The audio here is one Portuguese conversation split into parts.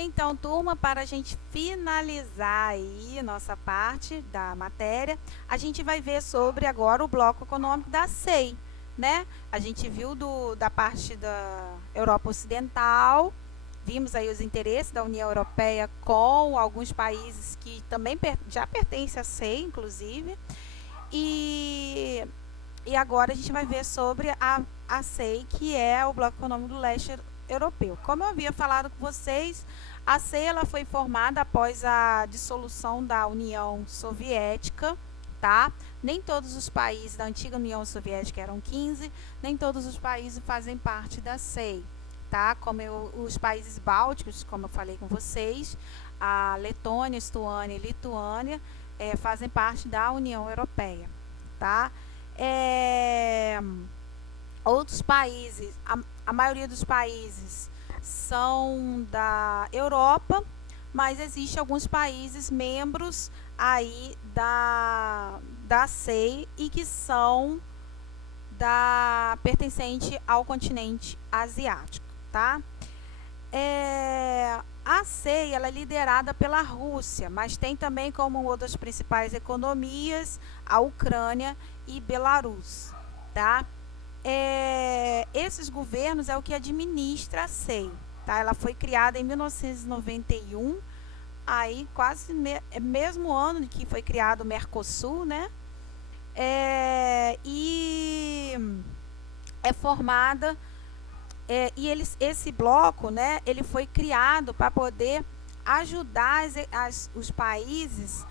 Então, turma, para a gente finalizar aí nossa parte da matéria, a gente vai ver sobre agora o bloco econômico da SEI, né? A gente viu da parte da Europa Ocidental, vimos aí os interesses da União Europeia com alguns países que também já pertencem à SEI, inclusive, e, e agora a gente vai ver sobre a SEI, que é o Bloco Econômico do Leste Europeu. Como eu havia falado com vocês, a SEI ela foi formada após a dissolução da União Soviética, tá? Nem todos os países da antiga União Soviética eram 15, nem todos os países fazem parte da SEI, tá? Os países bálticos, como eu falei com vocês, a Letônia, Estônia e Lituânia fazem parte da União Europeia, tá? É, outros países, a maioria dos países são da Europa, mas existe alguns países membros aí da SEI e que são pertencente ao continente asiático, tá? A SEI ela é liderada pela Rússia, mas tem também como uma das principais economias a Ucrânia e Belarus, tá? Esses governos é o que administra a SEI, tá? Ela foi criada em 1991, aí quase mesmo ano que foi criado o Mercosul, né? E é formada esse bloco, né? Ele foi criado para poder ajudar os países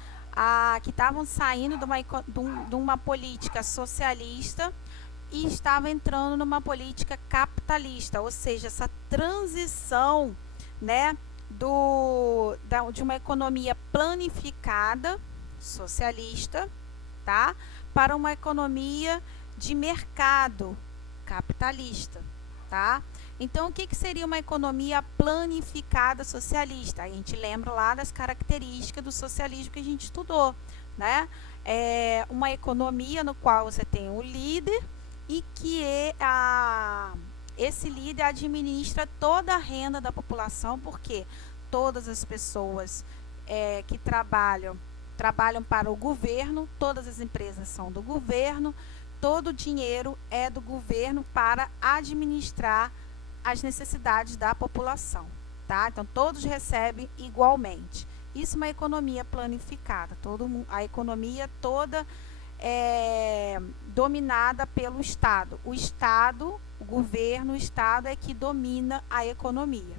que estavam saindo de uma política socialista e estava entrando numa política capitalista, ou seja, essa transição, né, de uma economia planificada socialista, tá, para uma economia de mercado capitalista, tá? Então, o que seria uma economia planificada socialista? A gente lembra lá das características do socialismo que a gente estudou, né? É uma economia no qual você tem o líder e que esse líder administra toda a renda da população, porque todas as pessoas que trabalham para o governo, todas as empresas são do governo, todo o dinheiro é do governo para administrar as necessidades da população, tá? Então, todos recebem igualmente. Isso é uma economia planificada, a economia toda é dominada pelo Estado. O governo, o Estado é que domina a economia.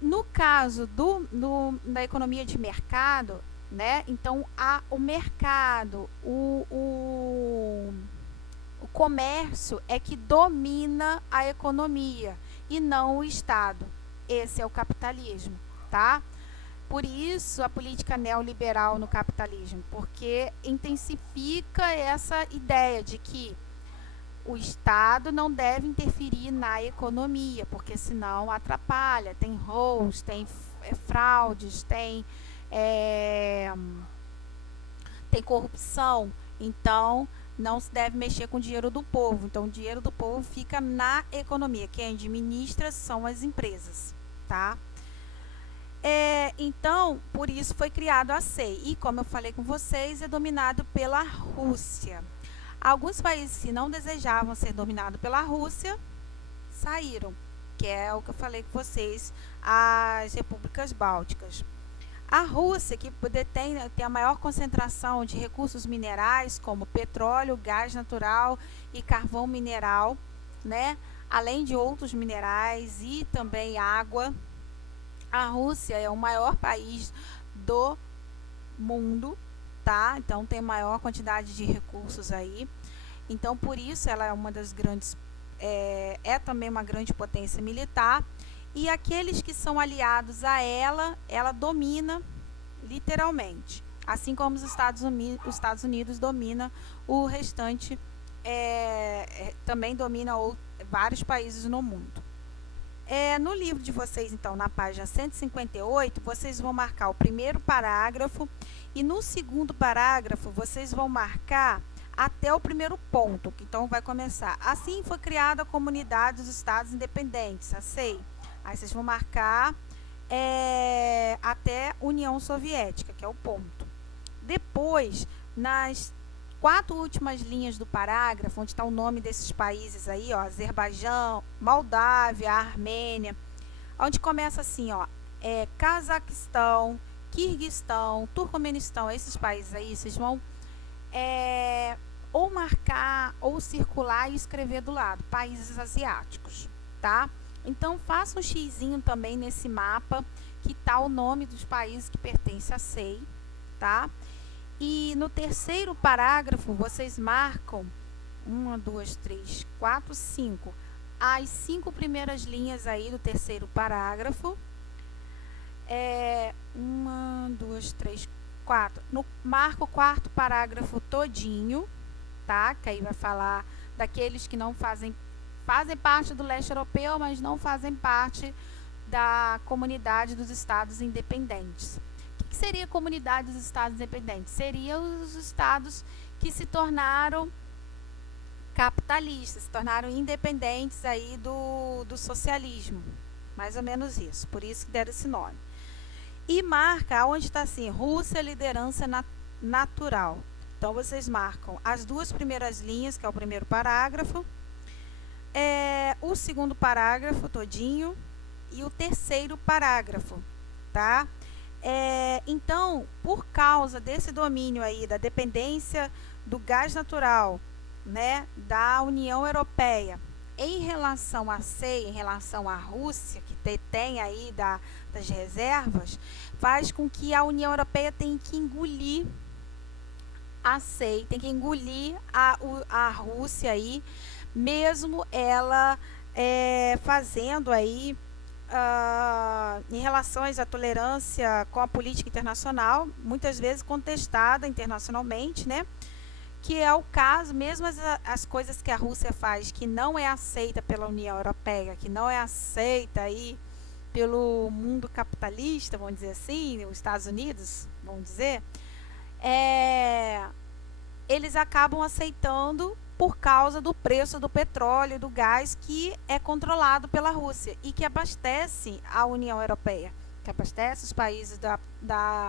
No caso da economia de mercado, né? Então, o mercado, o comércio é que domina a economia e não o Estado. Esse é o capitalismo, tá? Por isso, a política neoliberal no capitalismo, porque intensifica essa ideia de que o Estado não deve interferir na economia, porque senão atrapalha. Tem roubos, tem fraudes, tem corrupção. Então, não se deve mexer com o dinheiro do povo. Então, o dinheiro do povo fica na economia. Quem administra são as empresas, tá? Então, por isso foi criado a SEI. E, como eu falei com vocês, é dominado pela Rússia. Alguns países que não desejavam ser dominados pela Rússia saíram, que é o que eu falei com vocês, as repúblicas bálticas. A Rússia, que tem a maior concentração de recursos minerais, como petróleo, gás natural e carvão mineral, né? Além de outros minerais e também água. A Rússia é o maior país do mundo, tá? Então tem maior quantidade de recursos aí. Então por isso ela é uma das grandes, é também uma grande potência militar. E aqueles que são aliados a ela domina literalmente. Assim como os Estados Unidos domina o restante, também domina vários países no mundo. No livro de vocês, então, na página 158, vocês vão marcar o primeiro parágrafo e no segundo parágrafo vocês vão marcar até o primeiro ponto, que então vai começar. Assim foi criada a Comunidade dos Estados Independentes, a SEI, Aí vocês vão marcar até União Soviética, que é o ponto. Depois, nas 4 últimas linhas do parágrafo, onde está o nome desses países aí, ó, Azerbaijão, Moldávia, Armênia, onde começa assim, ó, Cazaquistão, Quirguistão, Turcomenistão, esses países aí, vocês vão ou marcar, ou circular e escrever do lado, países asiáticos, tá? Então, faça um xizinho também nesse mapa, que tá o nome dos países que pertencem à SEI, tá? E no terceiro parágrafo, vocês marcam 1, 2, 3, 4, 5. As 5 primeiras linhas aí do terceiro parágrafo. 1, 2, 3, 4. Marca o quarto parágrafo todinho, tá? Que aí vai falar daqueles que não fazem parte do leste europeu, mas não fazem parte da comunidade dos estados independentes. O que seria a comunidade dos estados independentes? Seriam os estados que se tornaram capitalistas, se tornaram independentes aí do socialismo. Mais ou menos isso, por isso que deram esse nome. E marca onde está assim, Rússia, liderança natural. Então, vocês marcam as 2 primeiras linhas, que é o primeiro parágrafo, o segundo parágrafo todinho e o terceiro parágrafo, tá? Então, por causa desse domínio aí, da dependência do gás natural, né, da União Europeia, em relação à SEI, em relação à Rússia, que detém aí das reservas, faz com que a União Europeia tenha que engolir a SEI, tem que engolir a Rússia aí, mesmo ela fazendo aí em relações à tolerância com a política internacional, muitas vezes contestada internacionalmente, né? Que é o caso, mesmo as coisas que a Rússia faz, que não é aceita pela União Europeia, que não é aceita aí pelo mundo capitalista, vamos dizer assim, os Estados Unidos, vamos dizer, eles acabam aceitando por causa do preço do petróleo e do gás que é controlado pela Rússia e que abastece a União Europeia, que abastece os países da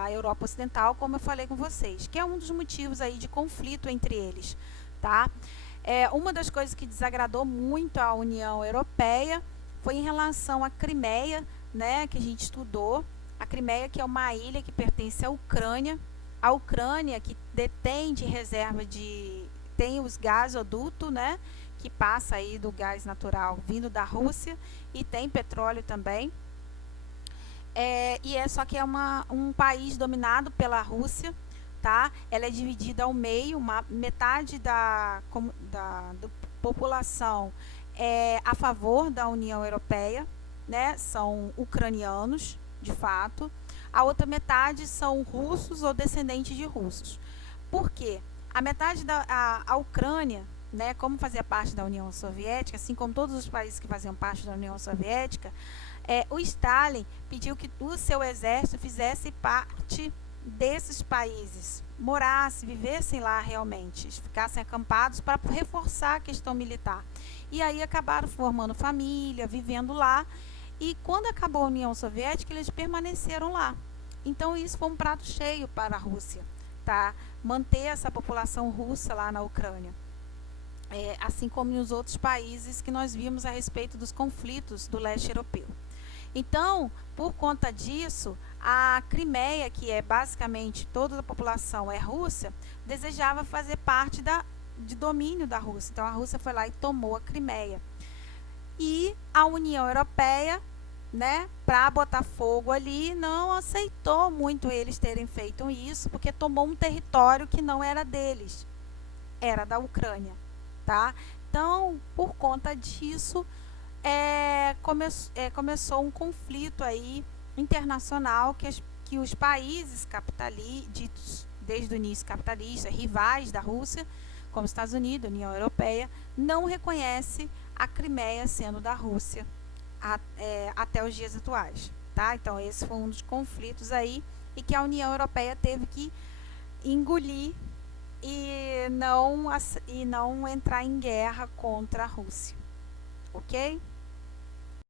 Europa Ocidental, como eu falei com vocês, que é um dos motivos aí de conflito entre eles, tá? Uma das coisas que desagradou muito a União Europeia foi em relação à Crimeia, né, que a gente estudou. A Crimeia, que é uma ilha que pertence à Ucrânia. A Ucrânia, que detém de reserva tem os gasodutos, né, que passa aí do gás natural vindo da Rússia, e tem petróleo também. Só que é um país dominado pela Rússia, tá? Ela é dividida ao meio, metade da população é a favor da União Europeia, né? São ucranianos, de fato. A outra metade são russos ou descendentes de russos. Por quê? A metade a Ucrânia, né, como fazia parte da União Soviética, assim como todos os países que faziam parte da União Soviética, o Stalin pediu que o seu exército fizesse parte desses países, vivessem lá realmente, ficassem acampados para reforçar a questão militar. E aí acabaram formando família, vivendo lá, e quando acabou a União Soviética, eles permaneceram lá. Então isso foi um prato cheio para a Rússia, tá? Manter essa população russa lá na Ucrânia. Assim como nos outros países que nós vimos a respeito dos conflitos do leste europeu. Então, por conta disso, a Crimeia, que é basicamente toda a população é russa, desejava fazer parte de domínio da Rússia. Então, a Rússia foi lá e tomou a Crimeia. E a União Europeia, né, para botar fogo ali, não aceitou muito eles terem feito isso, porque tomou um território que não era deles, era da Ucrânia, tá? Então, por conta disso, começou um conflito aí internacional que os países ditos desde o início capitalistas, rivais da Rússia, como Estados Unidos, União Europeia, não reconhece a Crimeia sendo da Rússia até os dias atuais, tá? Então esse foi um dos conflitos aí e que a União Europeia teve que engolir e não entrar em guerra contra a Rússia, ok?